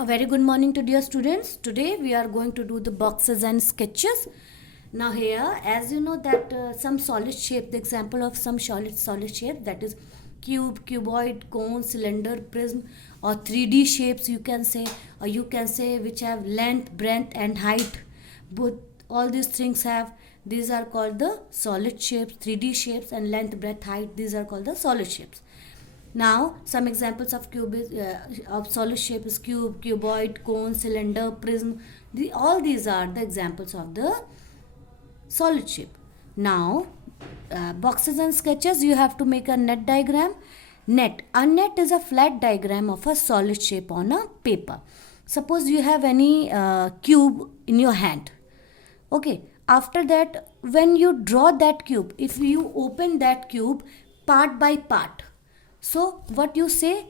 A very good morning to dear students. Today we are going to do the boxes and sketches. Now here, as you know that some solid shape, the example of some solid shape, that is cube, cuboid, cone, cylinder, prism, or 3D shapes you can say, or you can say which have length, breadth and height. Both all these things have, these are called the solid shapes, 3D shapes, and length, breadth, height, these are called the solid shapes. Now, some examples of of solid shape is cube, cuboid, cone, cylinder, prism. All these are the examples of the solid shape. Now, boxes and sketches, you have to make a net diagram. A net is a flat diagram of a solid shape on a paper. Suppose you have any cube in your hand. Okay, after that, when you draw that cube, if you open that cube part by part, so what you say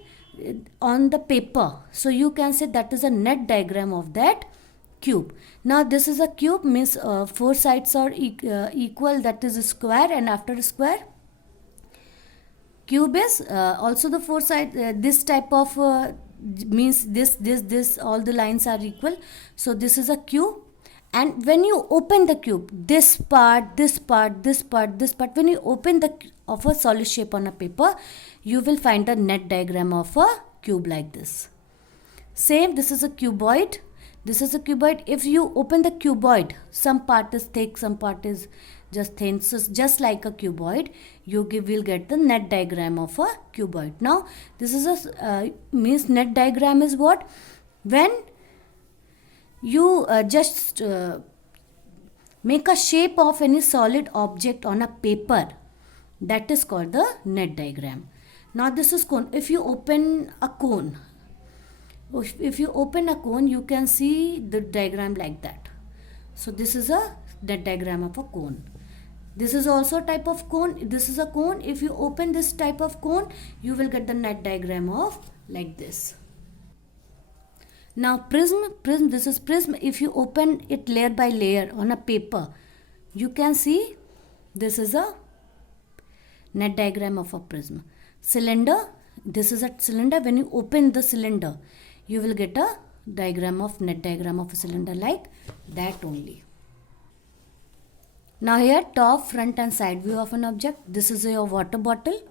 on the paper, so you can say that is a net diagram of that cube. Now this is a cube, means four sides are equal, that is a square, and after a square cube is also the four side, this type of means this all the lines are equal, so this is a cube. And when you open the cube, this part, when you open the of a solid shape on a paper, you will find a net diagram of a cube like this. Same, this is a cuboid. This is a cuboid. If you open the cuboid, some part is thick, some part is just thin. So just like a cuboid, you will get the net diagram of a cuboid. Now, this is a means net diagram is what? When you just make a shape of any solid object on a paper, that is called the net diagram. Now this is cone. If you open a cone, you can see the diagram like that. So this is a net diagram of a cone. This is also a type of cone. This is a cone. If you open this type of cone, you will get the net diagram of like this. Now prism, this is prism. If you open it layer by layer on a paper, you can see this is a net diagram of a prism. Cylinder, this is a cylinder. When you open the cylinder, you will get a net diagram of a cylinder like that only. Now here, top, front and side view of an object. This is your water bottle.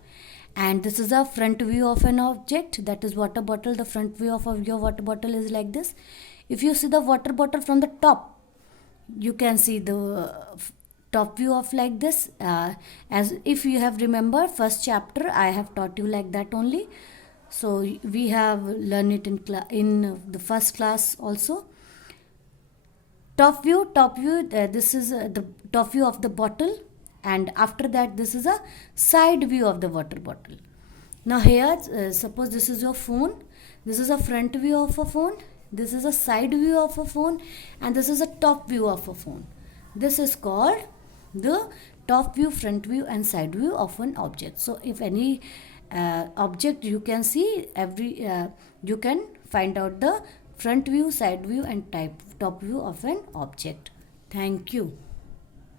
And this is a front view of an object, that is water bottle. The front view of your water bottle is like this. If you see the water bottle from the top, you can see the top view of like this. As if you have remembered first chapter, I have taught you like that only. So we have learned it in the first class also. Top view, this is the top view of the bottle. And after that, this is a side view of the water bottle. Now here, suppose this is your phone. This is a front view of a phone. This is a side view of a phone. And this is a top view of a phone. This is called the top view, front view and side view of an object. So if any object you can see, you can find out the front view, side view and top view of an object. Thank you.